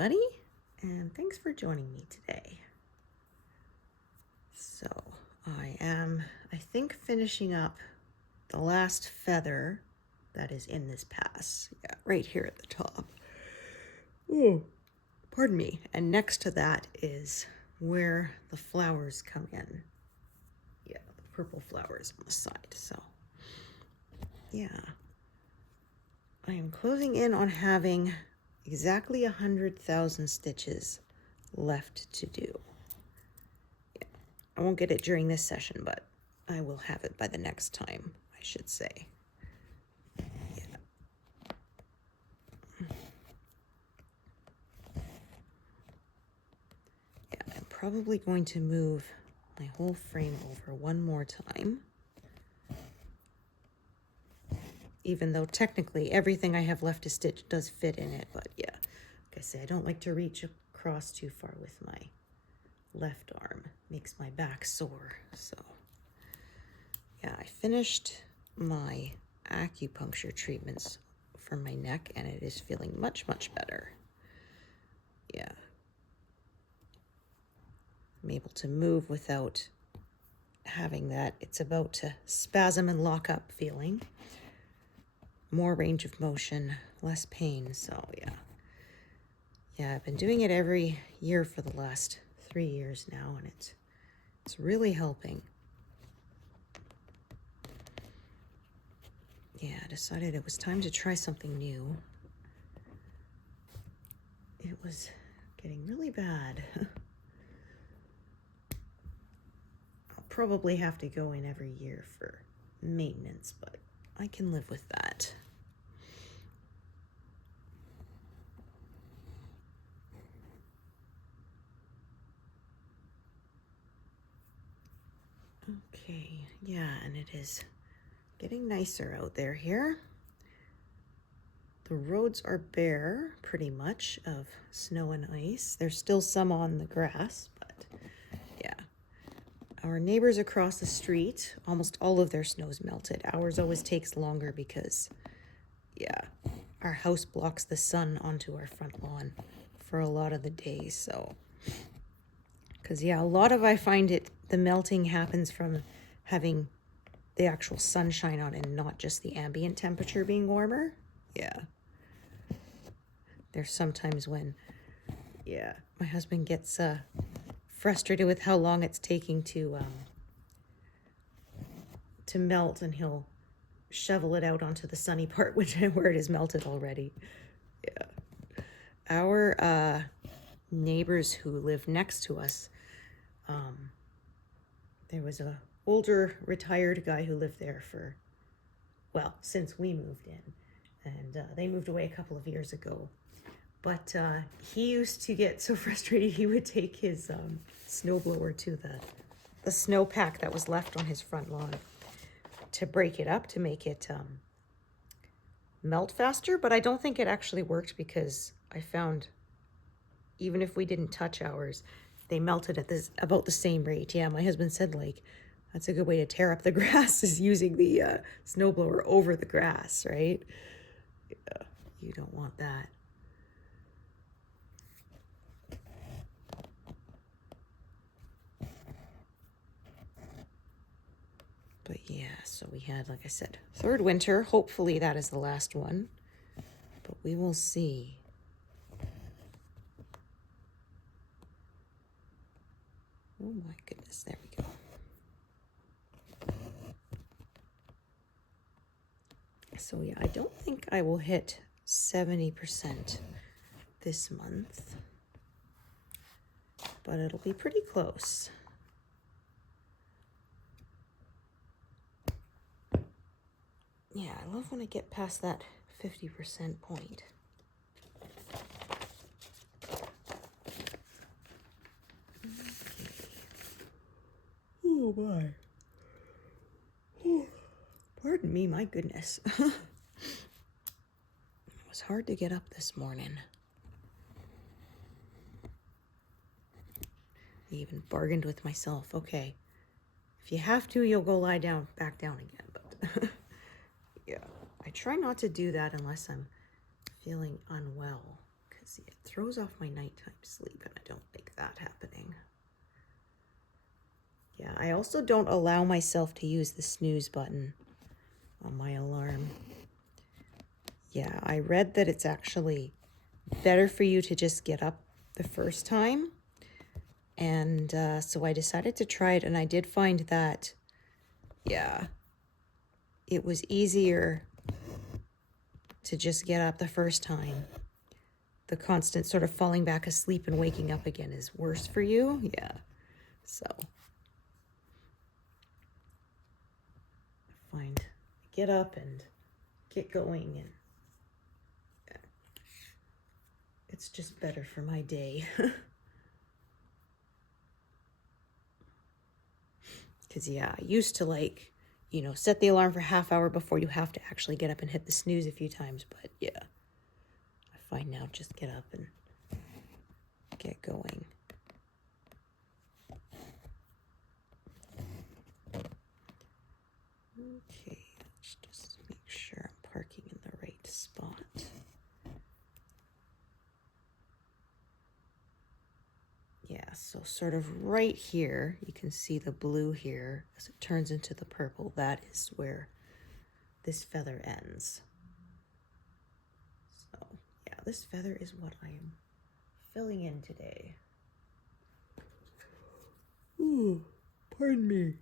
everybody, and thanks for joining me today. So I think, finishing up the last feather that is in this pass. Yeah, right here at the top. Oh, pardon me. And next to that is where the flowers come in. Yeah, the purple flowers on the side. So, yeah. I am closing in on having exactly 100,000 stitches left to do. Yeah. I won't get it during this session, but I will have it by the next time, I should say. Yeah. Yeah, I'm probably going to move my whole frame over one more time. Even though technically everything I have left to stitch does fit in it, but yeah, like I say, I don't like to reach across too far with my left arm. Makes my back sore. So yeah, I finished my acupuncture treatments for my neck and it is feeling much, much better. Yeah. I'm able to move without having that it's about to spasm and lock up feeling. More range of motion, less pain. So yeah, I've been doing it every year for the last 3 years now, and it's really helping. Yeah, I decided it was time to try something new. It was getting really bad. I'll probably have to go in every year for maintenance, but I can live with that. Okay, yeah, and it is getting nicer out there here. The roads are bare, pretty much, of snow and ice. There's still some on the grass, but yeah. Our neighbors across the street, almost all of their snow's melted. Ours always takes longer because, yeah, our house blocks the sun onto our front lawn for a lot of the day, so. Because, yeah, a lot of I find the melting happens from having the actual sunshine on and not just the ambient temperature being warmer. Yeah. There's sometimes when, yeah, my husband gets frustrated with how long it's taking to melt, and he'll shovel it out onto the sunny part where it is melted already. Yeah. Our neighbors who live next to us, there was a older retired guy who lived there for, well, since we moved in, and they moved away a couple of years ago. But he used to get so frustrated he would take his snowblower to the snowpack that was left on his front lawn to break it up to make it melt faster. But I don't think it actually worked, because I found even if we didn't touch ours, they melted at about the same rate. Yeah, my husband said, like, that's a good way to tear up the grass, is using the snowblower over the grass, right? Yeah, you don't want that. But yeah, so we had, like I said, third winter. Hopefully that is the last one, but we will see. Oh my goodness, there we go. So yeah, I don't think I will hit 70% this month, but it'll be pretty close. Yeah, I love when I get past that 50% point. Okay. Oh my. Oh, pardon me, my goodness. It was hard to get up this morning. I even bargained with myself. Okay, if you have to, you'll go lie down, back down again. But yeah, I try not to do that unless I'm feeling unwell, because it throws off my nighttime sleep, and I don't like that happening. Yeah, I also don't allow myself to use the snooze button on my alarm. Yeah, I read that it's actually better for you to just get up the first time. And so I decided to try it, and I did find that, yeah, it was easier to just get up the first time. The constant sort of falling back asleep and waking up again is worse for you. Yeah, so get up and get going, and it's just better for my day. Because, yeah, I used to, like, you know, set the alarm for half hour before you have to actually get up and hit the snooze a few times. But, yeah, I find now just get up and get going. Okay, let's just make sure I'm parking in the right spot. Yeah, so sort of right here, you can see the blue here as it turns into the purple. That is where this feather ends. So, yeah, this feather is what I'm filling in today. Ooh, pardon me.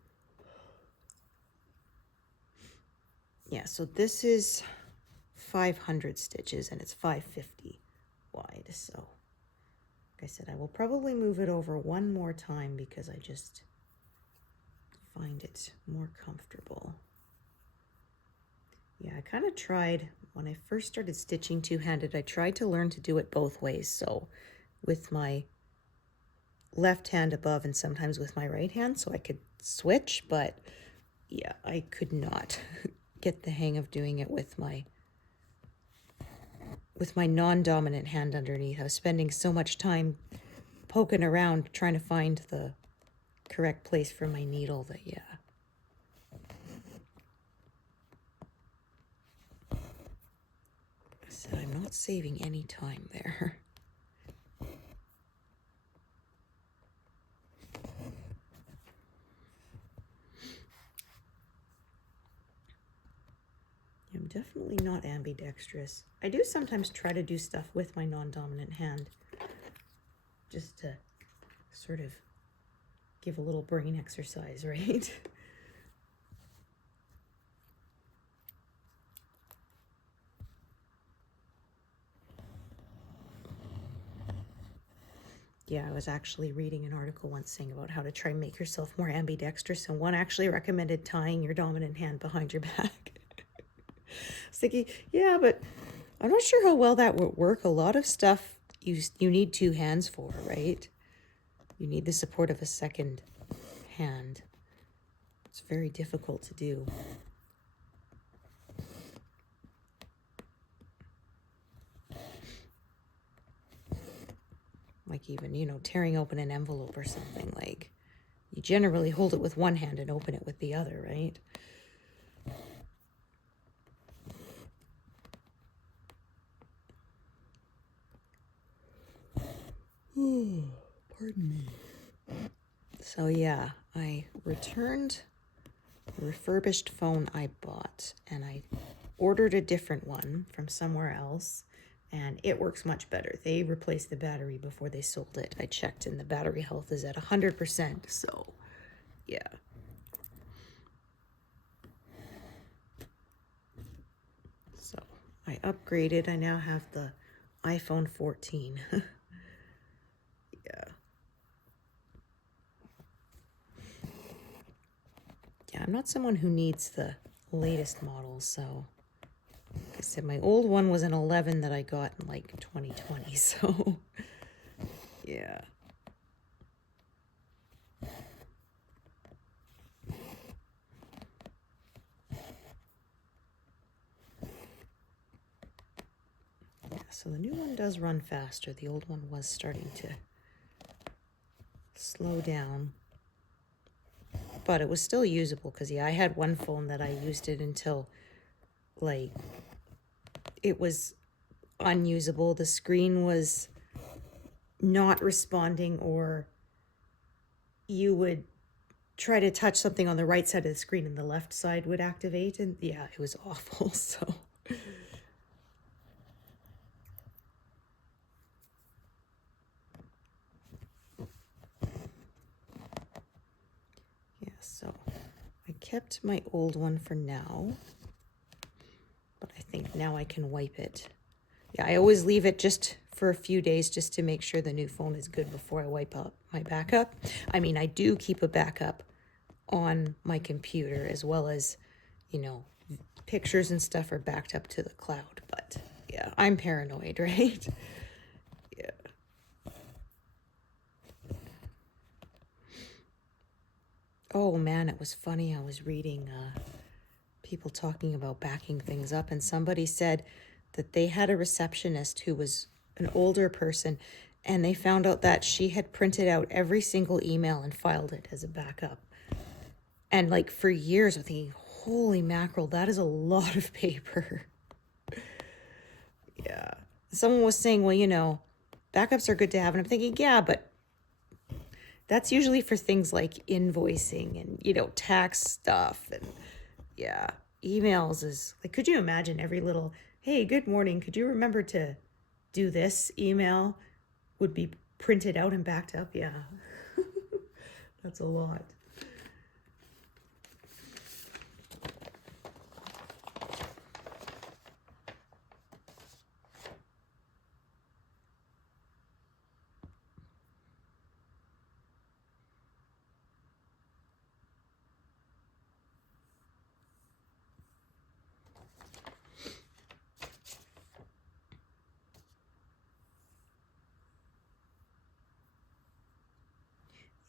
Yeah, so this is 500 stitches, and it's 550 wide. So, like I said, I will probably move it over one more time because I just find it more comfortable. Yeah, I kind of tried, when I first started stitching two-handed, I tried to learn to do it both ways. So with my left hand above and sometimes with my right hand, so I could switch, but yeah, I could not get the hang of doing it with my non-dominant hand underneath. I was spending so much time poking around trying to find the correct place for my needle that, yeah. I said I'm not saving any time there. I'm definitely not ambidextrous. I do sometimes try to do stuff with my non-dominant hand just to sort of give a little brain exercise, right? Yeah, I was actually reading an article once saying about how to try and make yourself more ambidextrous, and one actually recommended tying your dominant hand behind your back. I was thinking, yeah, but I'm not sure how well that would work. A lot of stuff you need two hands for, right? You need the support of a second hand. It's very difficult to do. Like even, you know, tearing open an envelope or something, like you generally hold it with one hand and open it with the other, right? Oh, pardon me. So yeah, I returned a refurbished phone I bought, and I ordered a different one from somewhere else, and it works much better. They replaced the battery before they sold it. I checked, and the battery health is at 100%, so yeah. So I upgraded. I now have the iPhone 14. Yeah. Yeah, I'm not someone who needs the latest model, so like I said, my old one was an 11 that I got in like 2020, so yeah. Yeah, so the new one does run faster. The old one was starting to slow down, but it was still usable because, yeah, I had one phone that I used it until, like, it was unusable. The screen was not responding, or you would try to touch something on the right side of the screen and the left side would activate. And yeah, it was awful. So yeah, so I kept my old one for now, but I think now I can wipe it. Yeah, I always leave it just for a few days just to make sure the new phone is good before I wipe up my backup. I mean, I do keep a backup on my computer, as well as, you know, pictures and stuff are backed up to the cloud. But yeah, I'm paranoid, right? Yeah. Oh man, it was funny. I was reading people talking about backing things up, and somebody said that they had a receptionist who was an older person, and they found out that she had printed out every single email and filed it as a backup. And like for years, I'm thinking, holy mackerel, that is a lot of paper. Yeah. Someone was saying, well, you know, backups are good to have. And I'm thinking, yeah, but that's usually for things like invoicing and, you know, tax stuff. And yeah, emails is like, could you imagine every little, hey, good morning, could you remember to do this email would be printed out and backed up? Yeah. That's a lot.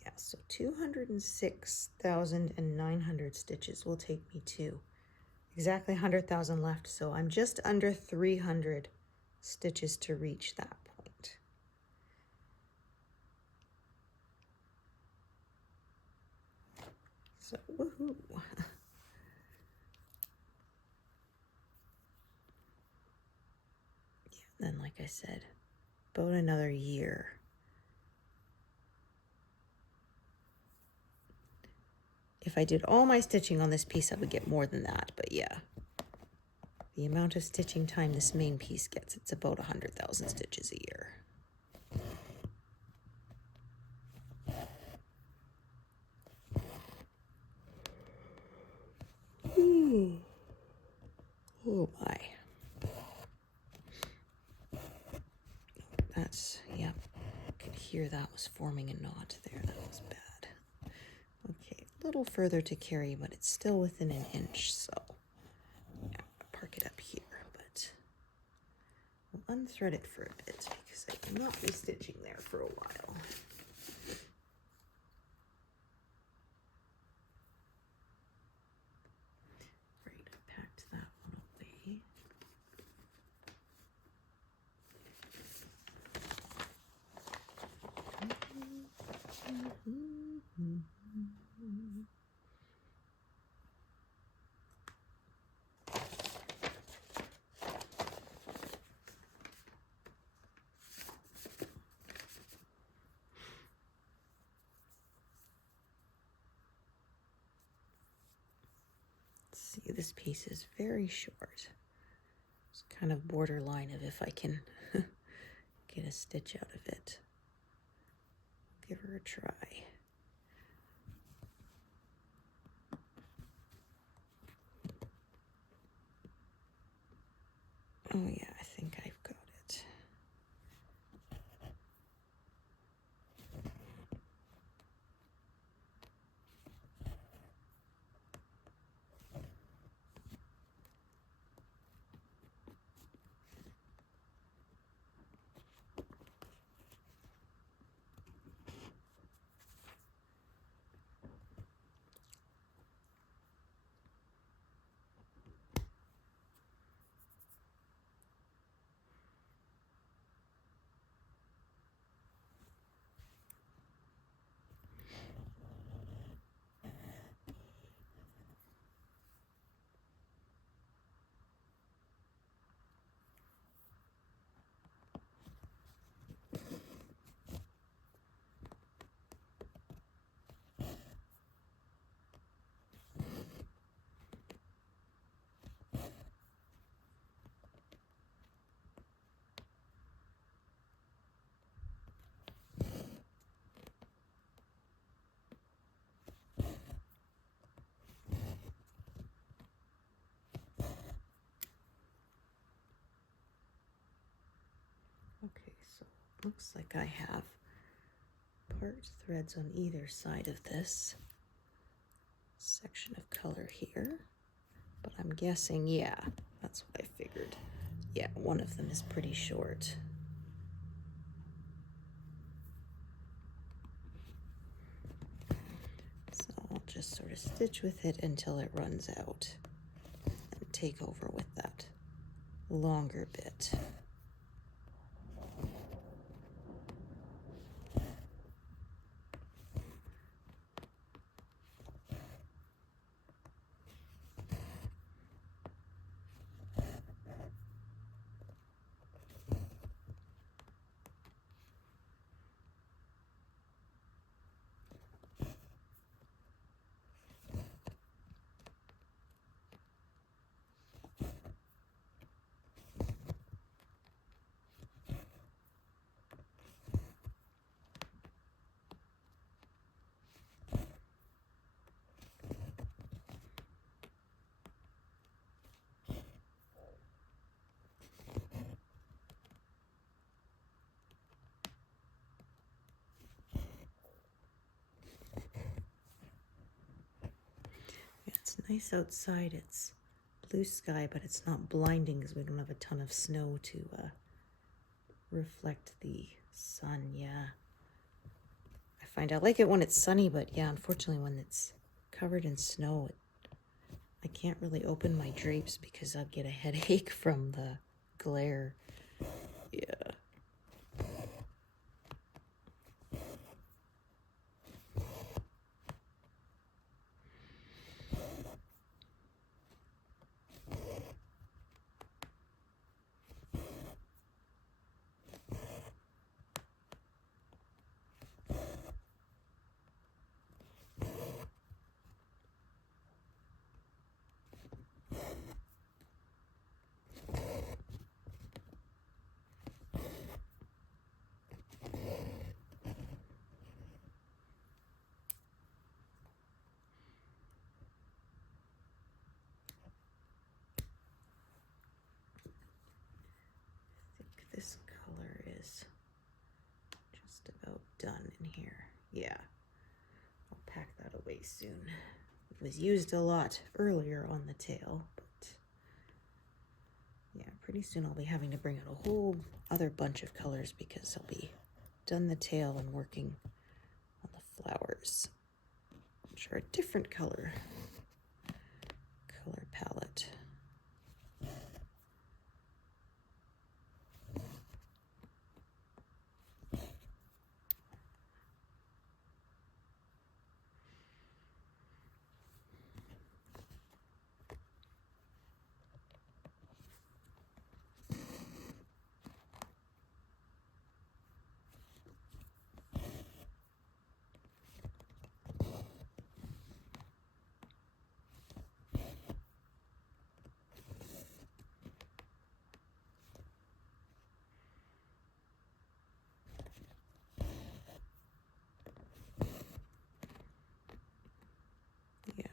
Yeah, so 206,900 stitches will take me to exactly 100,000 left. So I'm just under 300 stitches to reach that point. So woohoo. Yeah, then like I said, about another year. If I did all my stitching on this piece, I would get more than that, but yeah. The amount of stitching time this main piece gets, it's about 100,000 stitches a year. Ooh. Oh my. That's, yeah, I could hear that was forming a knot there. That was bad. Okay, a little further to carry, but it's still within an inch, so yeah, I'll park it up here, but we'll unthread it for a bit because I will not be stitching there for a while. Right, I packed that one away. See, this piece is very short. It's kind of borderline of if I can get a stitch out of it. Give her a try. Oh yeah, I think I've got it. Looks like I have part threads on either side of this section of color here, but I'm guessing, yeah, that's what I figured. Yeah, one of them is pretty short. So I'll just sort of stitch with it until it runs out and take over with that longer bit. It's nice outside. It's blue sky, but it's not blinding because we don't have a ton of snow to reflect the sun. Yeah, I find I like it when it's sunny, but yeah, unfortunately when it's covered in snow, I can't really open my drapes because I'll get a headache from the glare. Yeah. This color is just about done in here. Yeah, I'll pack that away soon. It was used a lot earlier on the tail, but yeah, pretty soon I'll be having to bring out a whole other bunch of colors because I'll be done the tail and working on the flowers, which are a different color palette.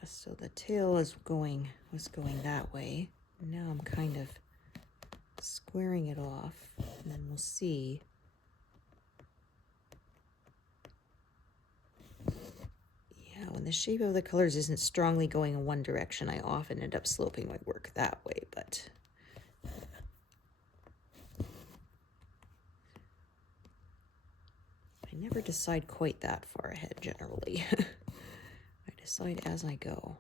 So the tail was going that way. Now I'm kind of squaring it off, and then we'll see. Yeah, when the shape of the colors isn't strongly going in one direction, I often end up sloping my work that way, but I never decide quite that far ahead generally. I decide as I go.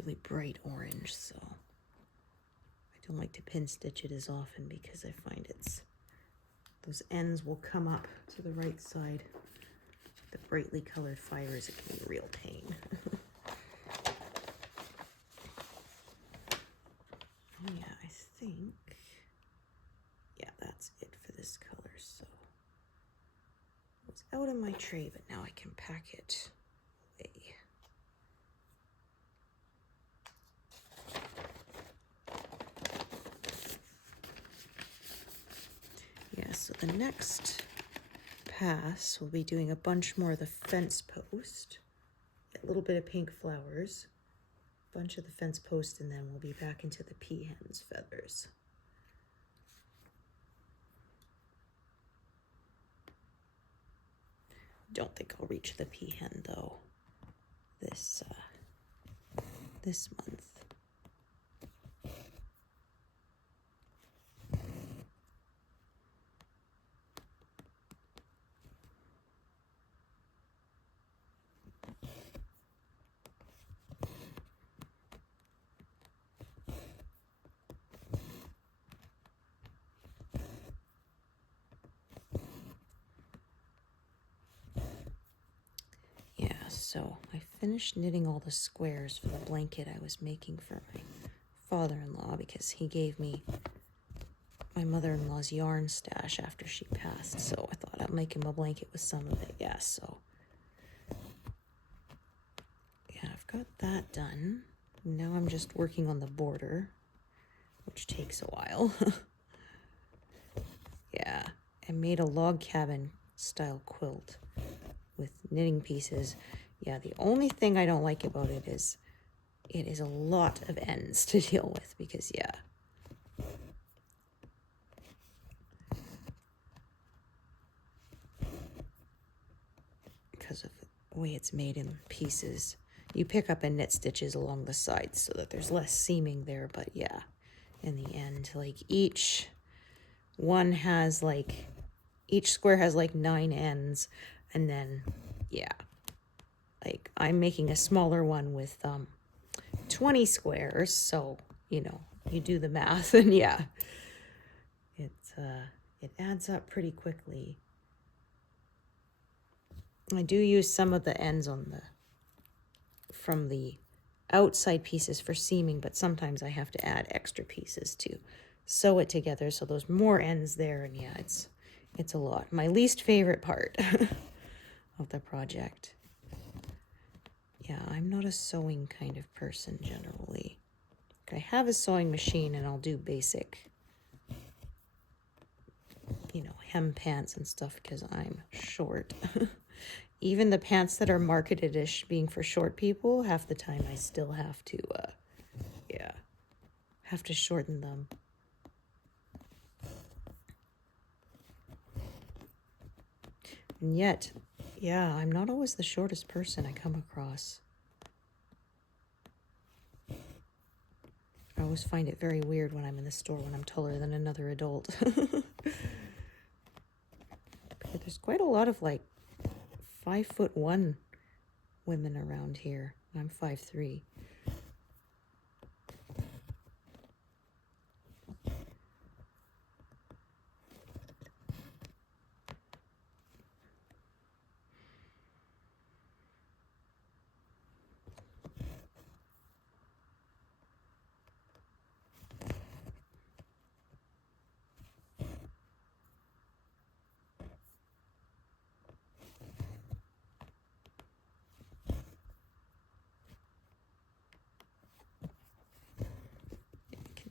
really bright orange, so I don't like to pin stitch it as often because I find those ends will come up to the right side. The brightly colored fibers, it can be a real pain. Oh yeah, I think, yeah, that's it for this color. So it was out of my tray, but now I can pack it away. Yeah, so the next pass we'll be doing a bunch more of the fence post, a little bit of pink flowers, a bunch of the fence post, and then we'll be back into the peahen's feathers. Don't think I'll reach the peahen though this month. So I finished knitting all the squares for the blanket I was making for my father-in-law because he gave me my mother-in-law's yarn stash after she passed. So I thought I'd make him a blanket with some of it. Yeah, so yeah, I've got that done. Now I'm just working on the border, which takes a while. Yeah, I made a log cabin style quilt with knitting pieces. Yeah, the only thing I don't like about it is a lot of ends to deal with because, yeah. Because of the way it's made in pieces. You pick up and knit stitches along the sides so that there's less seaming there, but yeah, in the end, like each square has like 9 ends, and then, yeah. Like, I'm making a smaller one with 20 squares, so, you know, you do the math, and yeah, it adds up pretty quickly. I do use some of the ends from the outside pieces for seaming, but sometimes I have to add extra pieces to sew it together, so there's more ends there, and yeah, it's a lot. My least favorite part of the project. Yeah, I'm not a sewing kind of person generally. I have a sewing machine and I'll do basic, you know, hem pants and stuff because I'm short. Even the pants that are marketed as being for short people, half the time I still have to, have to shorten them. And yet, yeah, I'm not always the shortest person I come across. I always find it very weird when I'm in the store when I'm taller than another adult. There's quite a lot of like 5'1" women around here. I'm 5'3".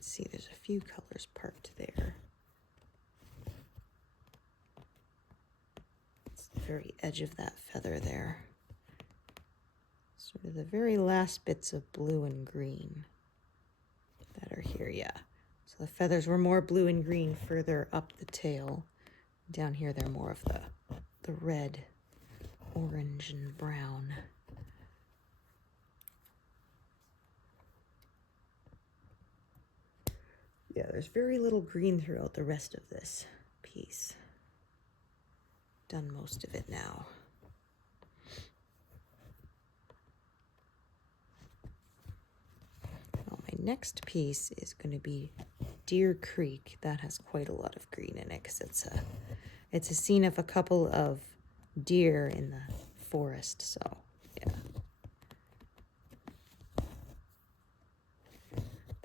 See, there's a few colors parked there. It's the very edge of that feather there. Sort of the very last bits of blue and green that are here, yeah. So the feathers were more blue and green further up the tail. Down here they're more of the red, orange, and brown. Yeah, there's very little green throughout the rest of this piece. Done most of it now. next piece is going to be Deer Creek. That has quite a lot of green in it because it's a scene of a couple of deer in the forest. So yeah,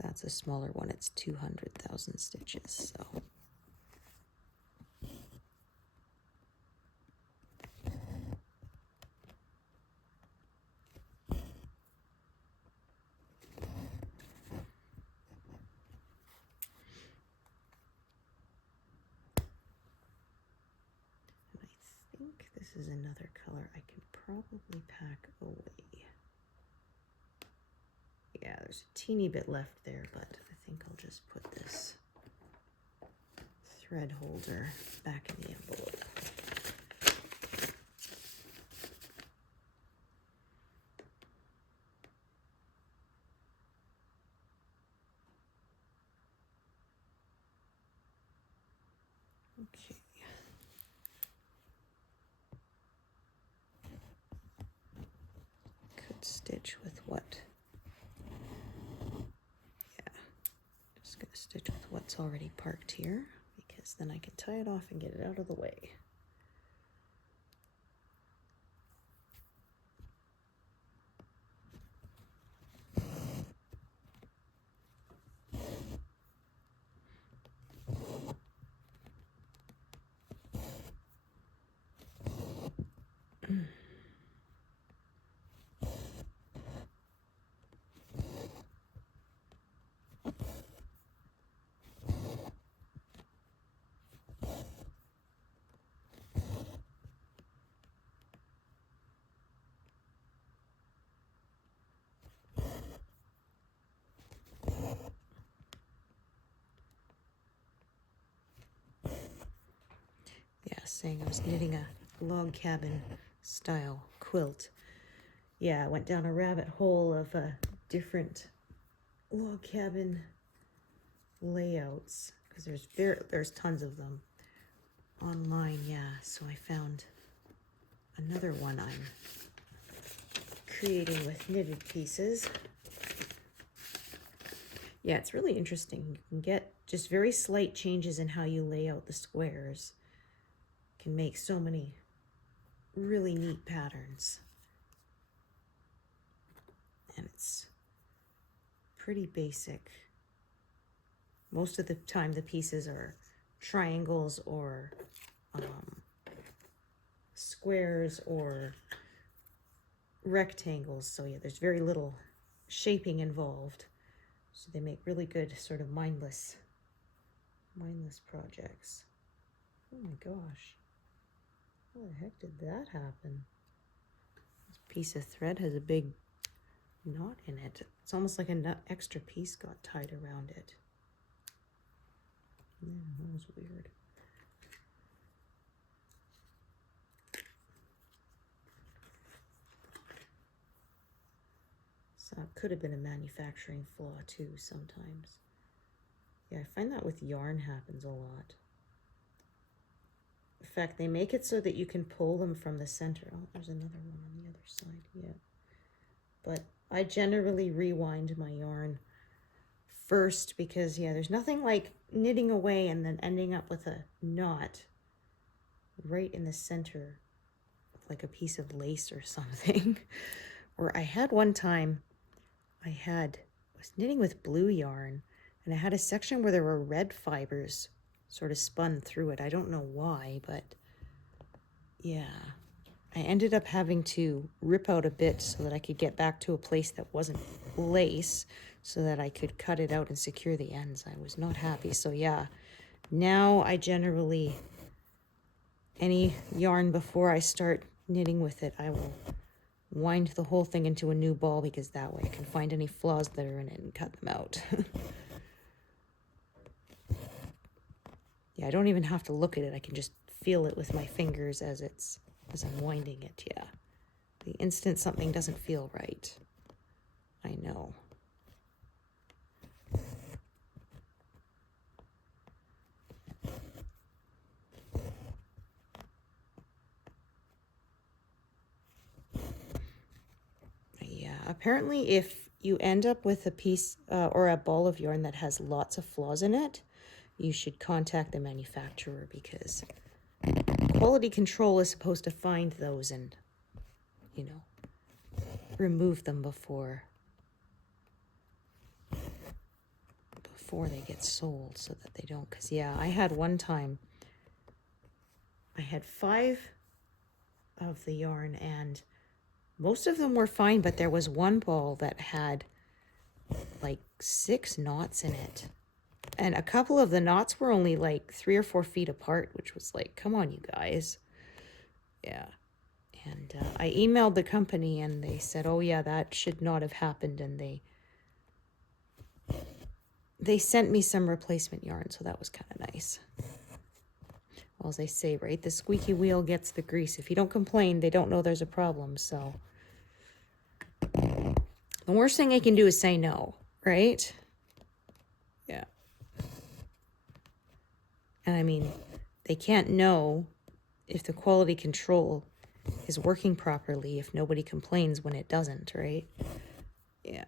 that's a smaller one. It's 200,000 stitches. So. I think this is another color I can probably pack away. Yeah, there's a teeny bit left there, but I think I'll just put this thread holder back in the envelope. Okay. Could stitch with what? Yeah, just gonna stitch with what's already parked here because then I can tie it off and get it out of the way. Yeah, saying I was knitting a log cabin style quilt. Yeah, I went down a rabbit hole of different log cabin layouts because there's tons of them online. Yeah, so I found another one I'm creating with knitted pieces. Yeah, it's really interesting. You can get just very slight changes in how you lay out the squares. Can make so many really neat patterns. And it's pretty basic. Most of the time the pieces are triangles or squares or rectangles. So yeah, there's very little shaping involved. So they make really good sort of mindless projects. Oh my gosh. How the heck did that happen? This piece of thread has a big knot in it. It's almost like an extra piece got tied around it. Yeah, that was weird. So it could have been a manufacturing flaw too sometimes. Yeah, I find that with yarn happens a lot. In fact, they make it so that you can pull them from the center. Oh, there's another one on the other side. Yeah. But I generally rewind my yarn first because, yeah, there's nothing like knitting away and then ending up with a knot right in the center of like a piece of lace or something. Or I had one time, I was knitting with blue yarn and I had a section where there were red fibers sort of spun through it. I don't know why, but yeah. I ended up having to rip out a bit so that I could get back to a place that wasn't lace so that I could cut it out and secure the ends. I was not happy. So yeah, now I generally, any yarn before I start knitting with it, I will wind the whole thing into a new ball because that way I can find any flaws that are in it and cut them out. Yeah, I don't even have to look at it. I can just feel it with my fingers as I'm winding it. Yeah. The instant something doesn't feel right, I know. Yeah, apparently if you end up with a piece or a ball of yarn that has lots of flaws in it, you should contact the manufacturer, because quality control is supposed to find those and, you know, remove them before they get sold, so that they don't. Because yeah, I had one time, I had 5 of the yarn and most of them were fine, but there was one ball that had like 6 knots in it, and a couple of the knots were only like 3 or 4 feet apart, which was like, come on, you guys. Yeah. And I emailed the company and they said, oh yeah, that should not have happened, and they sent me some replacement yarn, so that was kind of nice. Well, as they say, right, the squeaky wheel gets the grease. If you don't complain, they don't know there's a problem. So the worst thing they can do is say no, right? Yeah. And I mean, they can't know if the quality control is working properly if nobody complains when it doesn't, right? Yeah.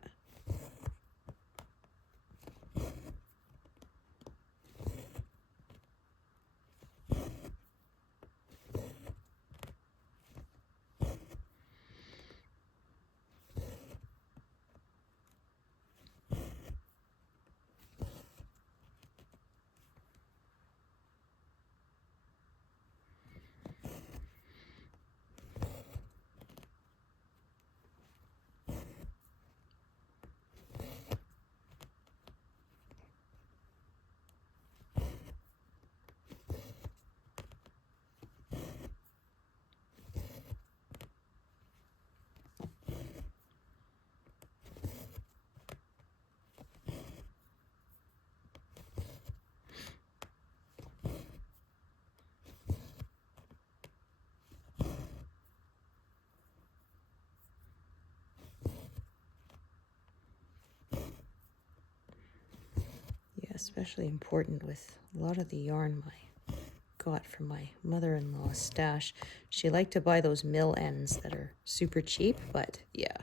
Yeah, especially important with a lot of the yarn I got from my mother-in-law's stash. She liked to buy those mill ends that are super cheap, but yeah,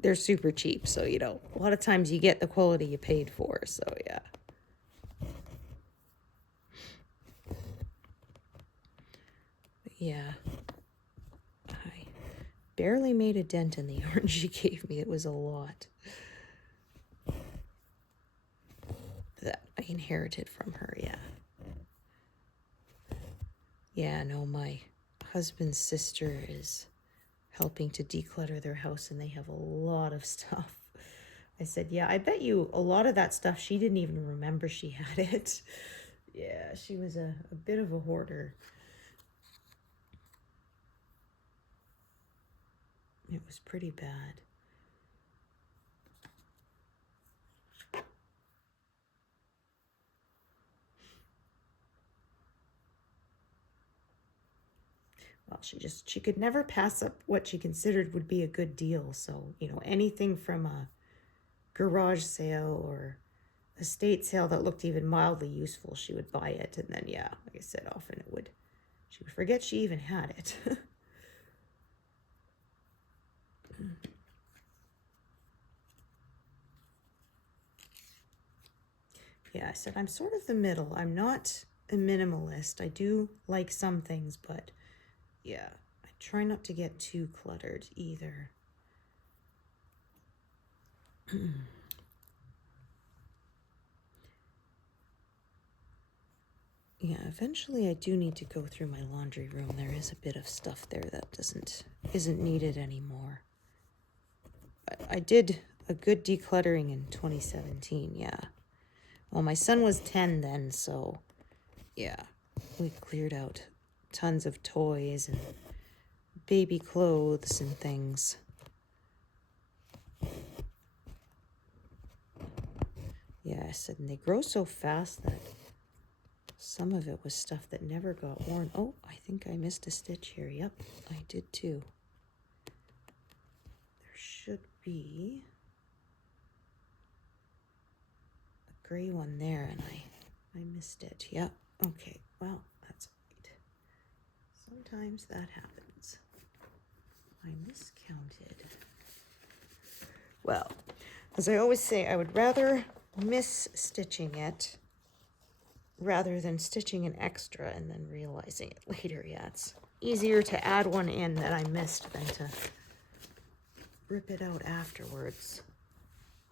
they're super cheap. So, you know, a lot of times you get the quality you paid for. So, yeah. But yeah, I barely made a dent in the yarn she gave me. It was a lot that I inherited from her. Yeah. Yeah, no, my husband's sister is helping to declutter their house, and they have a lot of stuff. I said, yeah, I bet you a lot of that stuff she didn't even remember she had it. Yeah, she was a bit of a hoarder. It was pretty bad. Well, she could never pass up what she considered would be a good deal. So, you know, anything from a garage sale or estate sale that looked even mildly useful, she would buy it. And then, yeah, like I said, often she would forget she even had it. Yeah, I said I'm sort of the middle. I'm not a minimalist. I do like some things, but yeah, I try not to get too cluttered either. Yeah, eventually I do need to go through my laundry room. There is a bit of stuff there that isn't needed anymore. But I did a good decluttering in 2017, yeah. Well, my son was 10 then, so yeah, we cleared out tons of toys and baby clothes and things. Yeah, I said, and they grow so fast that some of it was stuff that never got worn. Oh, I think I missed a stitch here. Yep, I did too. There should be a gray one there, and I missed it. Yep, okay, well, that's right. Sometimes that happens. I miscounted. Well, as I always say, I would rather miss stitching it rather than stitching an extra and then realizing it later. Yeah, it's easier to add one in that I missed than to rip it out afterwards,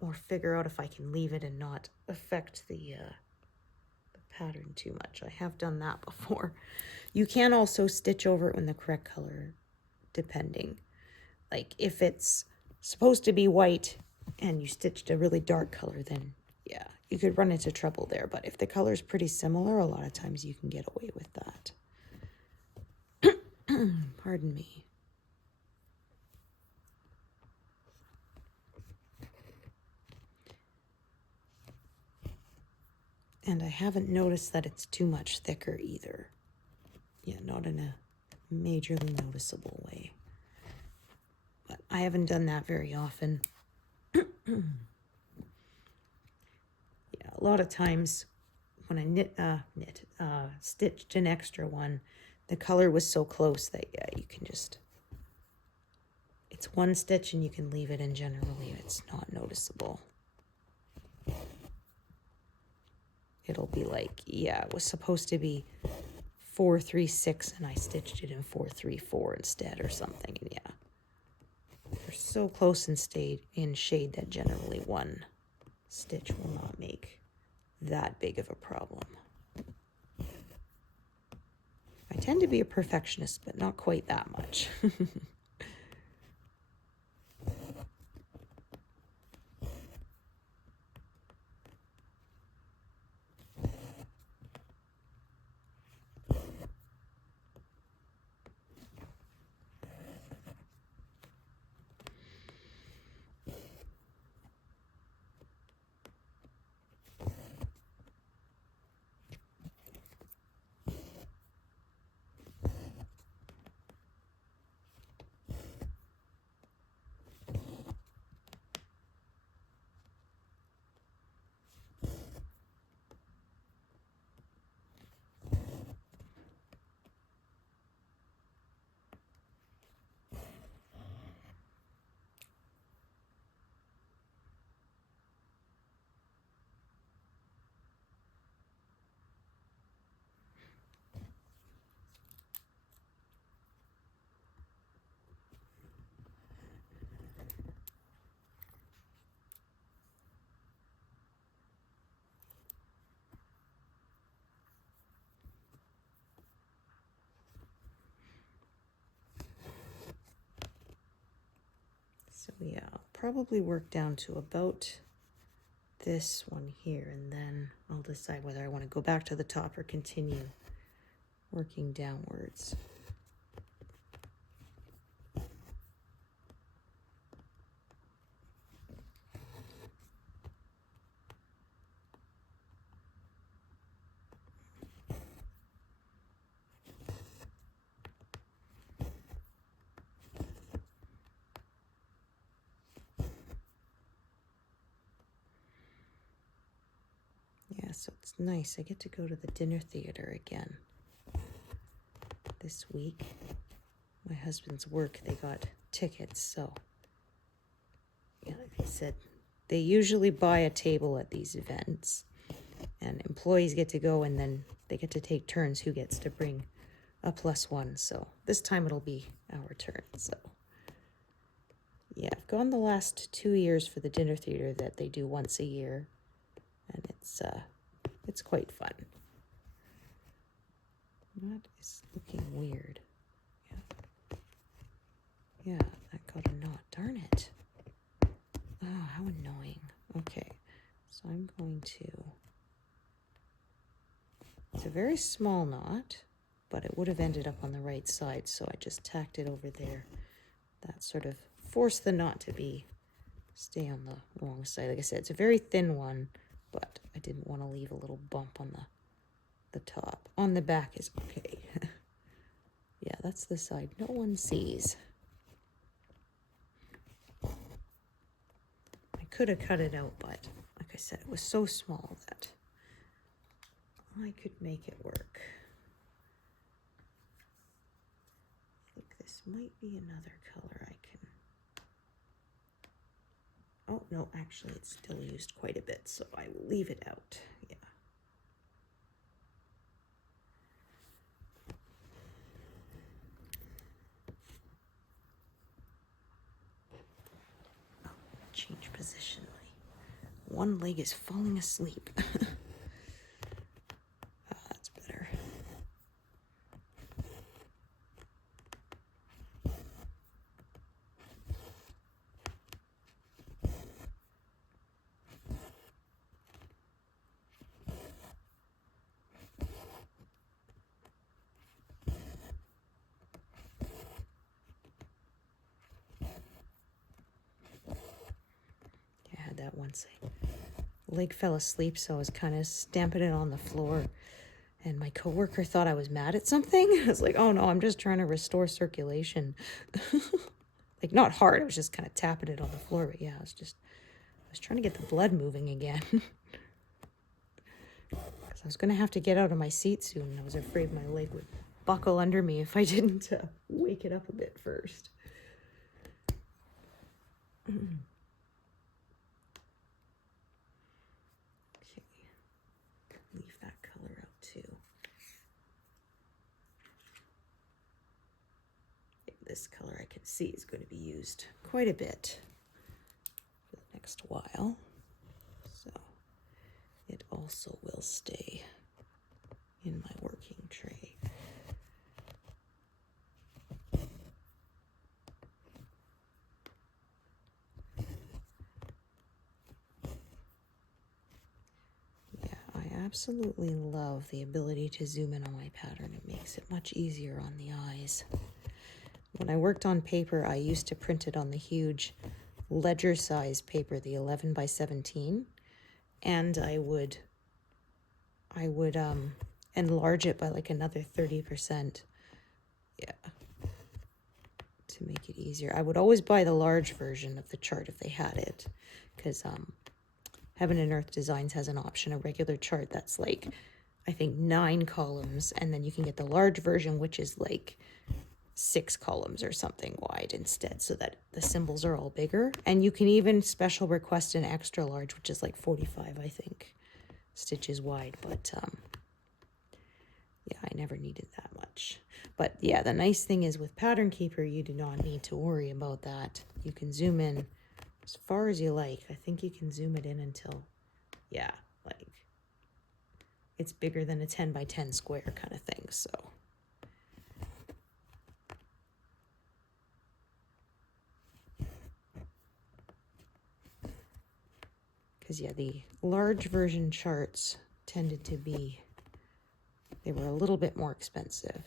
or figure out if I can leave it and not affect the pattern too much. I have done that before. You can also stitch over it in the correct color, depending. Like if it's supposed to be white and you stitched a really dark color, then yeah, you could run into trouble there. But if the color's pretty similar, a lot of times you can get away with that. Pardon me. And I haven't noticed that it's too much thicker either. Yeah, not in a majorly noticeable way. But I haven't done that very often. Yeah, a lot of times when I stitched an extra one, the color was so close that, yeah, you can just, it's one stitch and you can leave it, and generally it's not noticeable. It'll be like, yeah, it was supposed to be 4-3-6 and I stitched it in 4-3-4 instead or something. And yeah, they're so close and stayed in shade that generally one stitch will not make that big of a problem. I tend to be a perfectionist, but not quite that much. So yeah, I'll probably work down to about this one here, and then I'll decide whether I want to go back to the top or continue working downwards. Yeah, so it's nice. I get to go to the dinner theater again this week. My husband's work, they got tickets, so yeah, like I said, they usually buy a table at these events, and employees get to go, and then they get to take turns who gets to bring a +1. So this time it'll be our turn. So yeah, I've gone the last 2 years for the dinner theater that they do once a year, and it's quite fun. That is looking weird. Yeah, that got a knot. Darn it. Oh, how annoying. Okay, so I'm going to... It's a very small knot, but it would have ended up on the right side, so I just tacked it over there. That sort of forced the knot to stay on the wrong side. Like I said, it's a very thin one, but I didn't want to leave a little bump on the top. On the back is okay. Yeah, that's the side no one sees. I could have cut it out, but like I said, it was so small that I could make it work. I think this might be another color I can Oh, no, actually it's still used quite a bit, so I will leave it out. Yeah. Oh, change position. My one leg is falling asleep. That's better. I had that once. Leg fell asleep, so I was kind of stamping it on the floor. And my coworker thought I was mad at something. I was like, oh no, I'm just trying to restore circulation. Like, not hard, I was just kind of tapping it on the floor. But yeah, I was trying to get the blood moving again. Because I was going to have to get out of my seat soon. And I was afraid my leg would buckle under me if I didn't wake it up a bit first. Leave that color out too. This color I can see is going to be used quite a bit for the next while. So it also will stay in my working tray. Absolutely love the ability to zoom in on my pattern. It makes it much easier on the eyes. When I worked on paper, I used to print it on the huge ledger size paper, the 11 by 17, and I would enlarge it by like another 30%. Yeah, to make it easier. I would always buy the large version of the chart if they had it, because Heaven and Earth Designs has an option, a regular chart that's like, I think 9 columns, and then you can get the large version, which is like 6 columns or something wide instead, so that the symbols are all bigger. And you can even special request an extra large, which is like 45, I think, stitches wide. But yeah, I never needed that much. But yeah, the nice thing is with Pattern Keeper, you do not need to worry about that. You can zoom in as far as you like. I think you can zoom it in until, yeah, like it's bigger than a 10 by 10 square kind of thing. So because yeah, the large version charts tended to be, they were a little bit more expensive,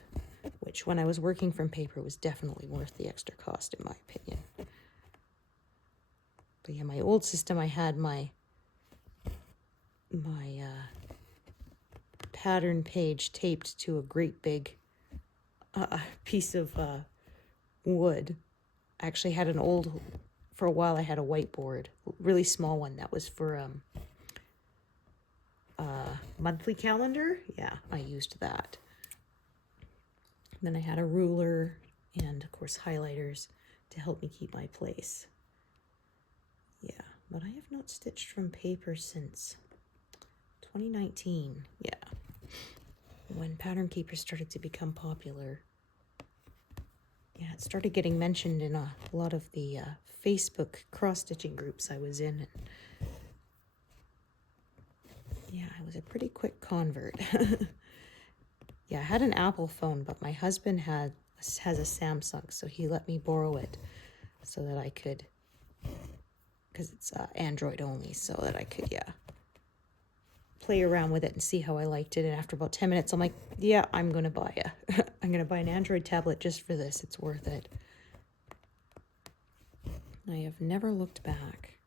which when I was working from paper was definitely worth the extra cost in my opinion. But yeah, my old system, I had my pattern page taped to a great big piece of wood. I actually had an old, for a while I had a whiteboard, really small one that was for monthly calendar. Yeah, I used that. Then I had a ruler and of course highlighters to help me keep my place. Yeah, but I have not stitched from paper since 2019. Yeah, when Pattern Keeper started to become popular. Yeah, it started getting mentioned in a lot of the Facebook cross-stitching groups I was in. Yeah, I was a pretty quick convert. Yeah, I had an Apple phone, but my husband has a Samsung, so he let me borrow it so that I could, because it's Android only, so that I could, yeah, play around with it and see how I liked it. And after about 10 minutes, I'm like, yeah, I'm going to buy I'm going to buy an Android tablet just for this. It's worth it. I have never looked back.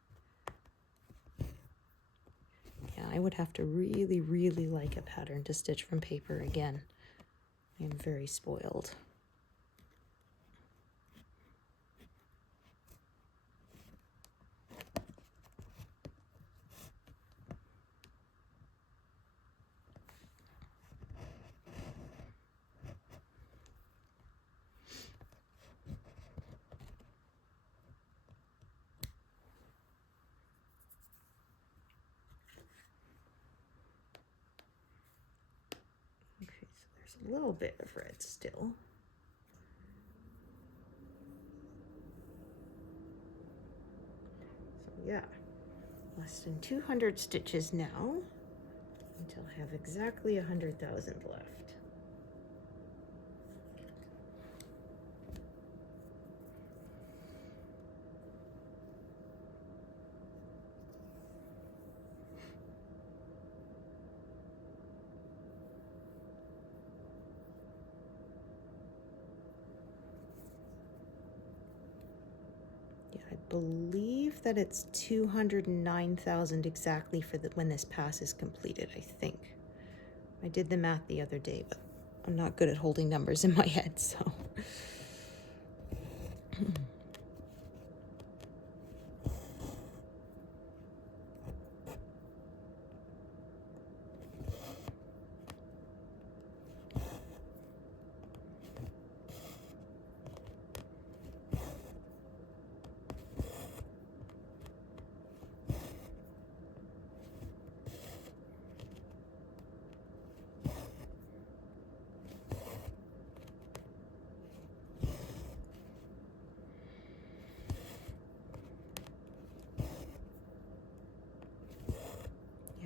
Yeah, I would have to really, really like a pattern to stitch from paper again. I am very spoiled. There's a little bit of red still. So yeah, less than 200 stitches now until I have exactly 100,000 left. I believe that it's 209,000 exactly for when this pass is completed, I think. I did the math the other day, but I'm not good at holding numbers in my head, so.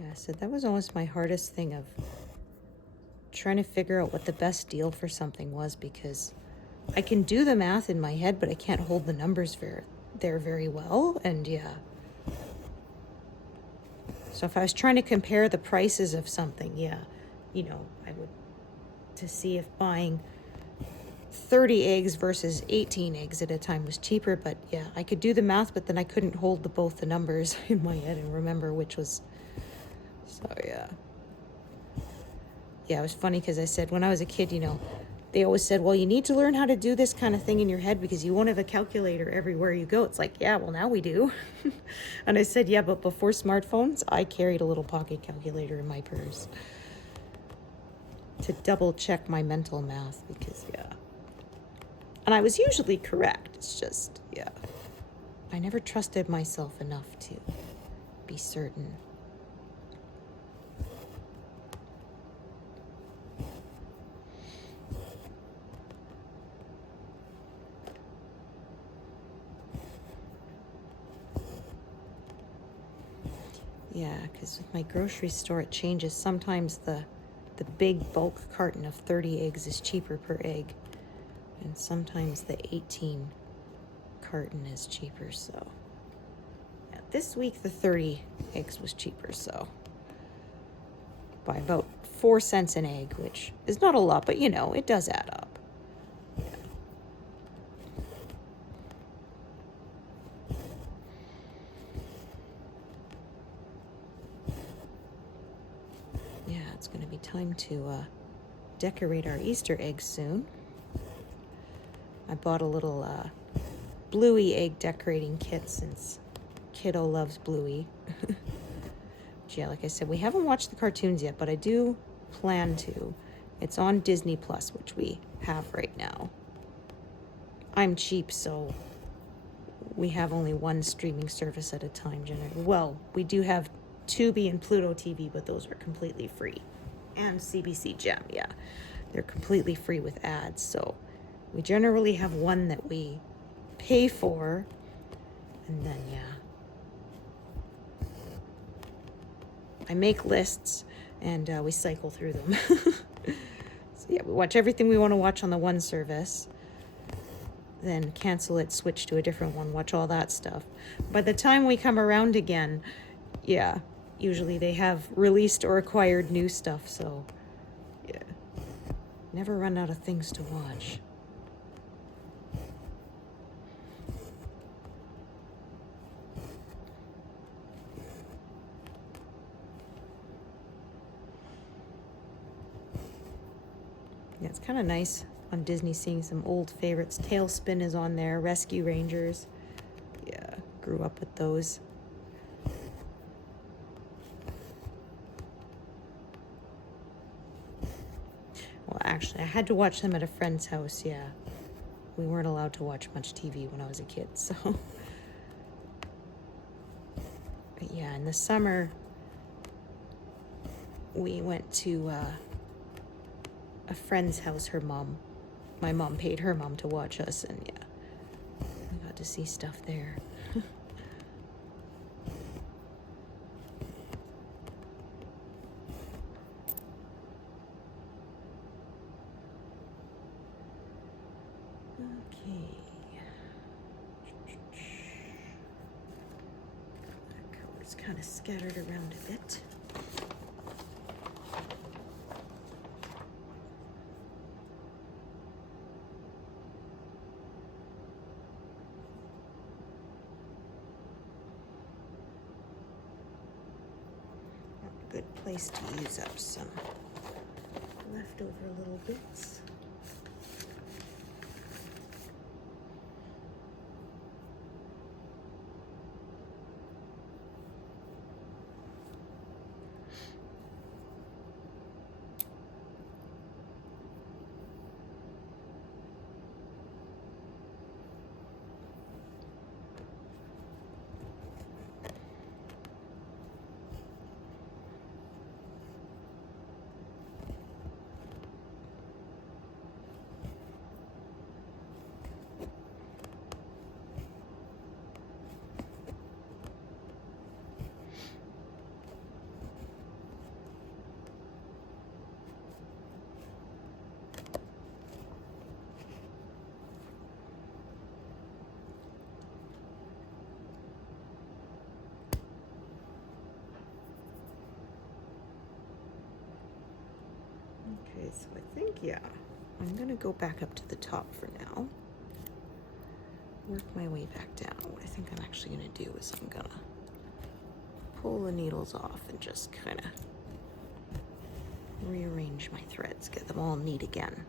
Yeah, so that was almost my hardest thing of trying to figure out what the best deal for something was, because I can do the math in my head, but I can't hold the numbers there very well. And yeah. So if I was trying to compare the prices of something, yeah, you know, I would, to see if buying 30 eggs versus 18 eggs at a time was cheaper. But yeah, I could do the math, but then I couldn't hold both the numbers in my head and remember which was. So yeah. Yeah, it was funny because I said when I was a kid, you know, they always said, well, you need to learn how to do this kind of thing in your head because you won't have a calculator everywhere you go. It's like, yeah, well, now we do. And I said, yeah, but before smartphones, I carried a little pocket calculator in my purse to double check my mental math because, yeah. And I was usually correct. It's just, yeah. I never trusted myself enough to be certain. Yeah, because with my grocery store, it changes. Sometimes the big bulk carton of 30 eggs is cheaper per egg. And sometimes the 18 carton is cheaper, so. Yeah, this week the 30 eggs was cheaper, so. By about 4 cents an egg, which is not a lot, but you know, it does add up. Yeah, it's going to be time to decorate our Easter eggs soon. I bought a little bluey egg decorating kit since kiddo loves bluey. Yeah, like I said, we haven't watched the cartoons yet, but I do plan to. It's on Disney Plus, which we have right now. I'm cheap, so we have only one streaming service at a time generally. Well, we do have Tubi and Pluto TV, but those are completely free. And CBC Gem, yeah. They're completely free with ads, so we generally have one that we pay for, and then, yeah. I make lists, and we cycle through them. So, yeah, we watch everything we want to watch on the one service, then cancel it, switch to a different one, watch all that stuff. By the time we come around again, yeah, usually they have released or acquired new stuff, so, yeah. Never run out of things to watch. Yeah, it's kind of nice on Disney seeing some old favorites. Tailspin is on there, Rescue Rangers. Yeah, grew up with those. Well, actually, I had to watch them at a friend's house, yeah. We weren't allowed to watch much TV when I was a kid, so. But yeah, in the summer, we went to a friend's house. My mom paid her mom to watch us, and yeah, we got to see stuff there. Okay. That color's kind of scattered around a bit. Good place to use up some leftover little bits. Okay, so I think, yeah, I'm gonna go back up to the top for now. Work my way back down. What I think I'm actually gonna do is I'm gonna pull the needles off and just kind of rearrange my threads, get them all neat again.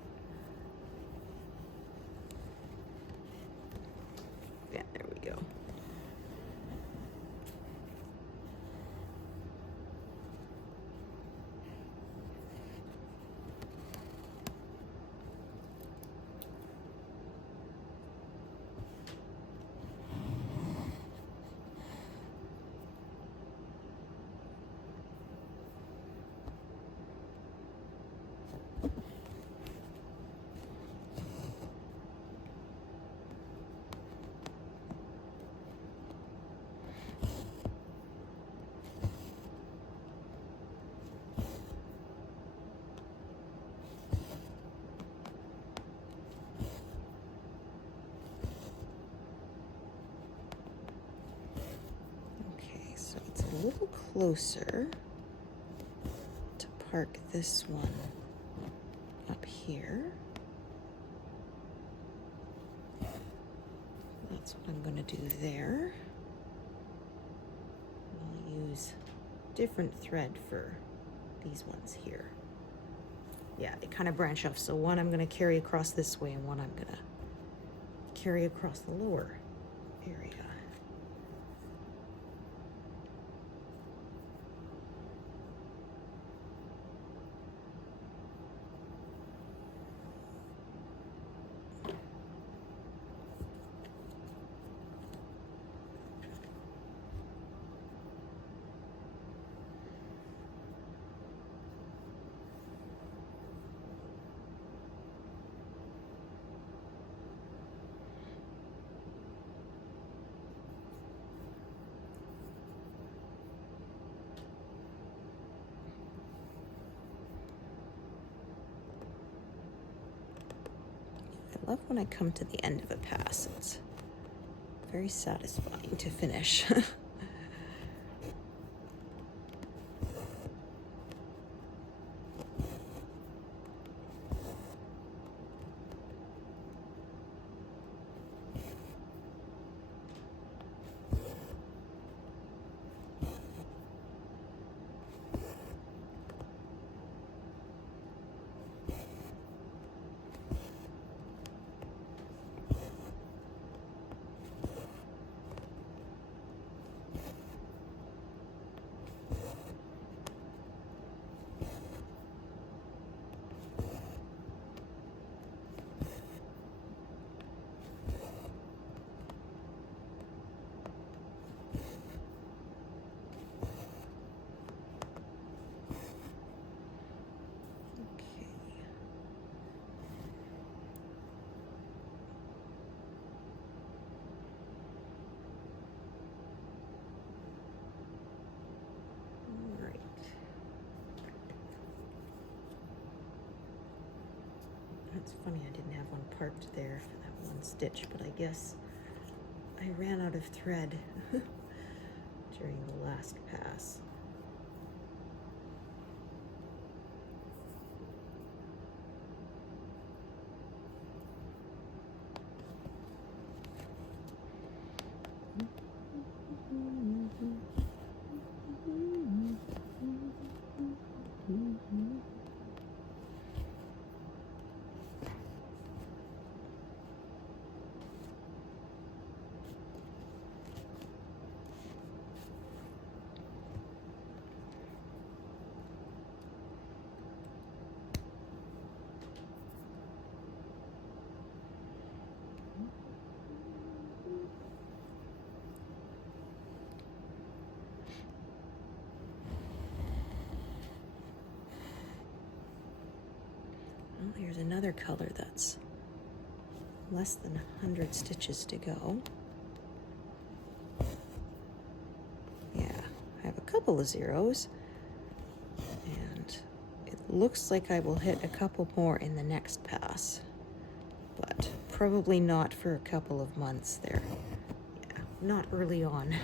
Yeah, there we go. A little closer to park this one up here. That's what I'm going to do there. I'll use different thread for these ones here. Yeah, they kind of branch off. So one I'm going to carry across this way and one I'm going to carry across the lower area. I love when I come to the end of a pass. It's very satisfying to finish. That's funny, I didn't have one parked there for that one stitch, but I guess I ran out of thread during the last pass. Well, here's another color that's less than 100 stitches to go. Yeah, I have a couple of zeros, and it looks like I will hit a couple more in the next pass, but probably not for a couple of months there. Yeah, not early on.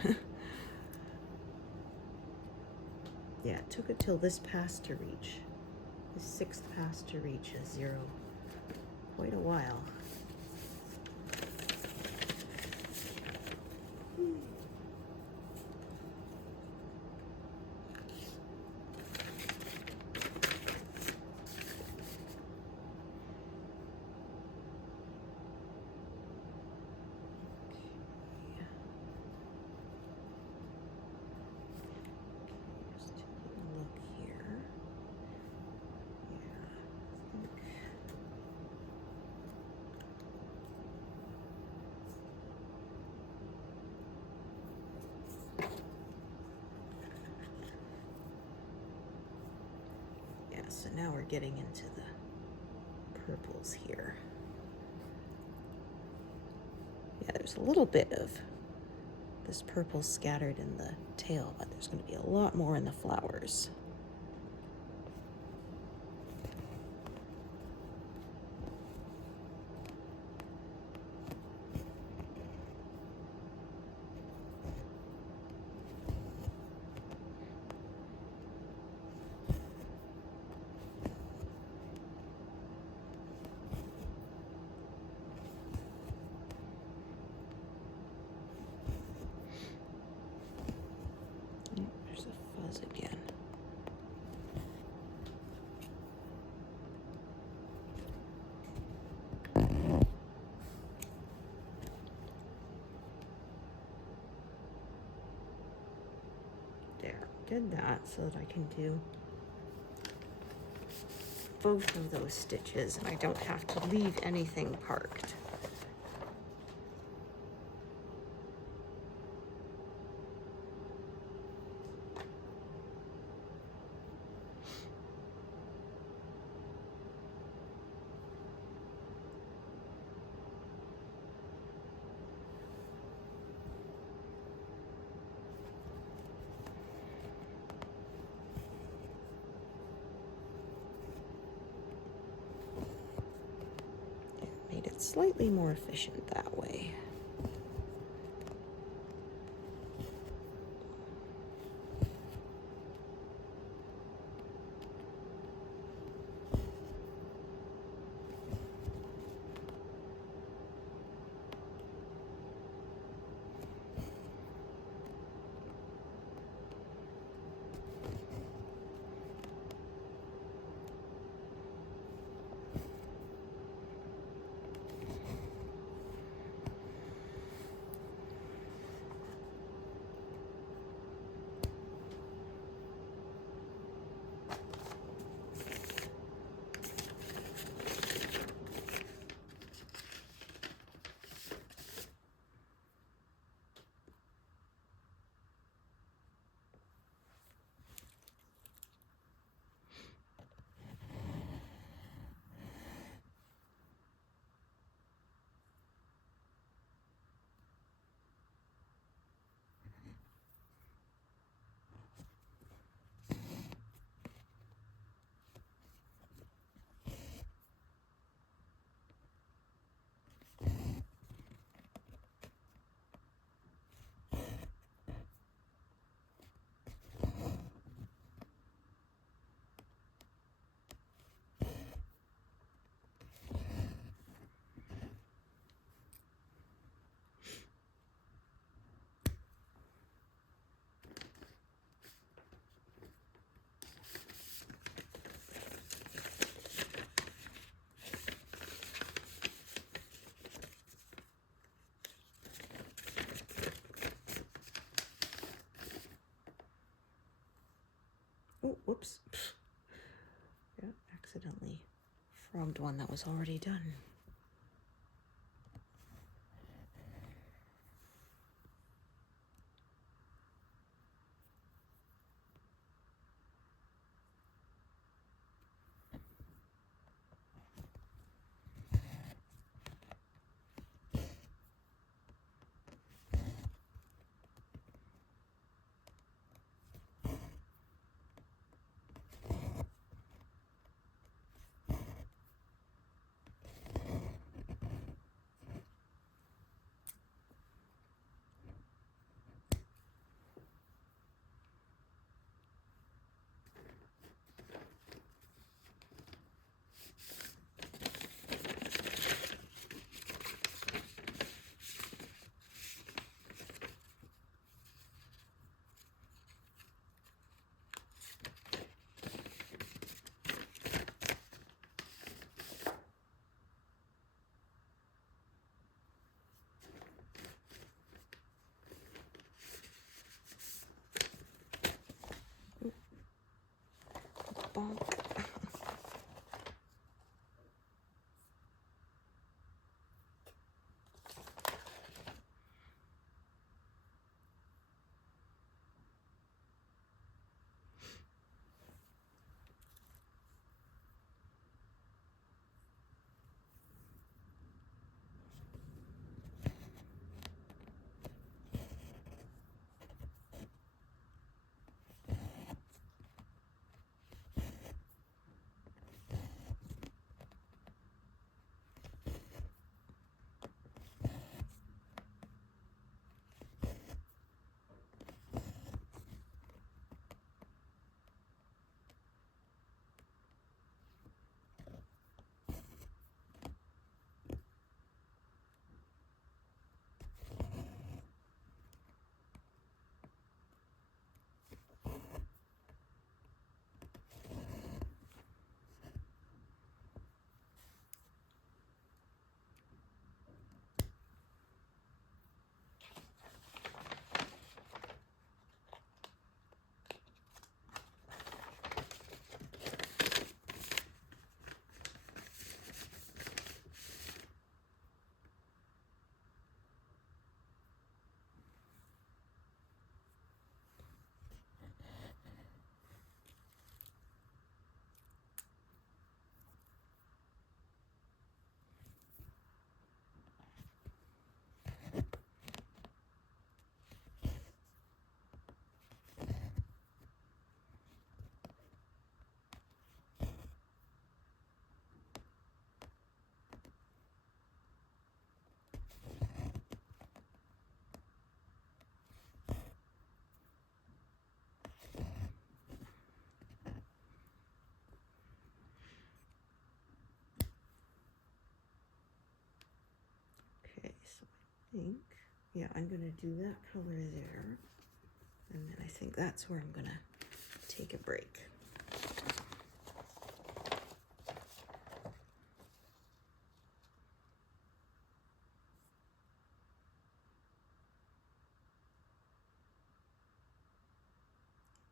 Yeah, it took it till this pass to reach. The 6th pass to reach a 0. Quite a while. So now we're getting into the purples here. Yeah, there's a little bit of this purple scattered in the tail, but there's going to be a lot more in the flowers. There's a fuzz again. There, did that so that I can do both of those stitches and I don't have to leave anything parked. Made it slightly more efficient that way. accidentally frogged one that was already done. Bonk. Think, yeah, I'm gonna do that color there, and then I think that's where I'm gonna take a break.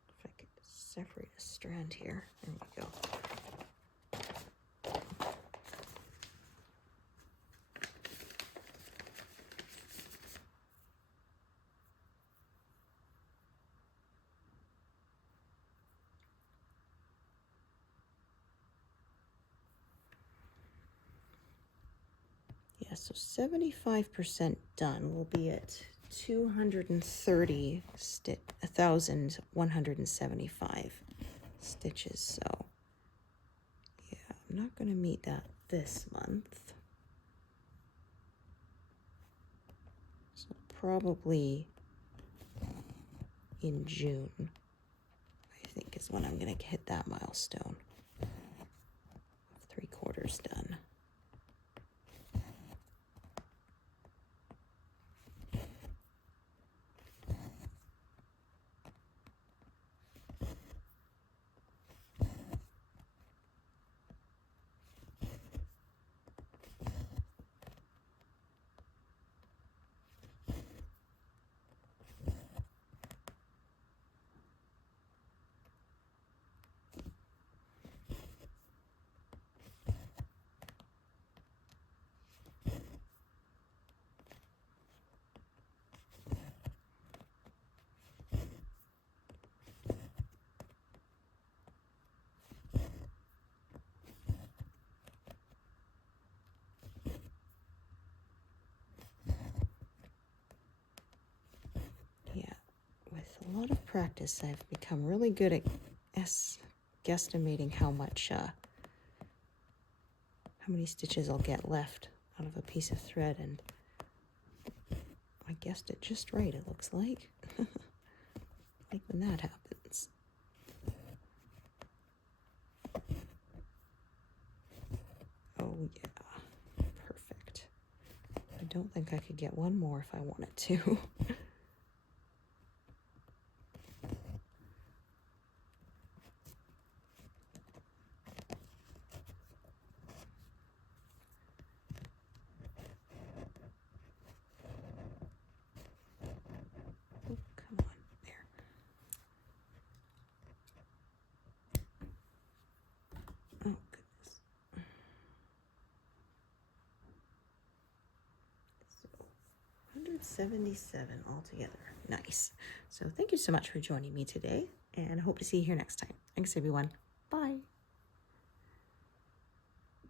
If I could separate a strand here, there we go. Yeah, so 75% done. We'll be at 1,175 stitches. So yeah, I'm not going to meet that this month. So probably in June, I think, is when I'm going to hit that milestone of 3/4 done. lot of practice, I've become really good at guesstimating how many stitches I'll get left out of a piece of thread, and I guessed it just right, it looks like. Like when that happens. Oh yeah, perfect. I don't think I could get one more if I wanted to. Oh, come on, there. Oh, goodness. So, 177 altogether. Nice. So thank you so much for joining me today, and I hope to see you here next time. Thanks, everyone. Bye.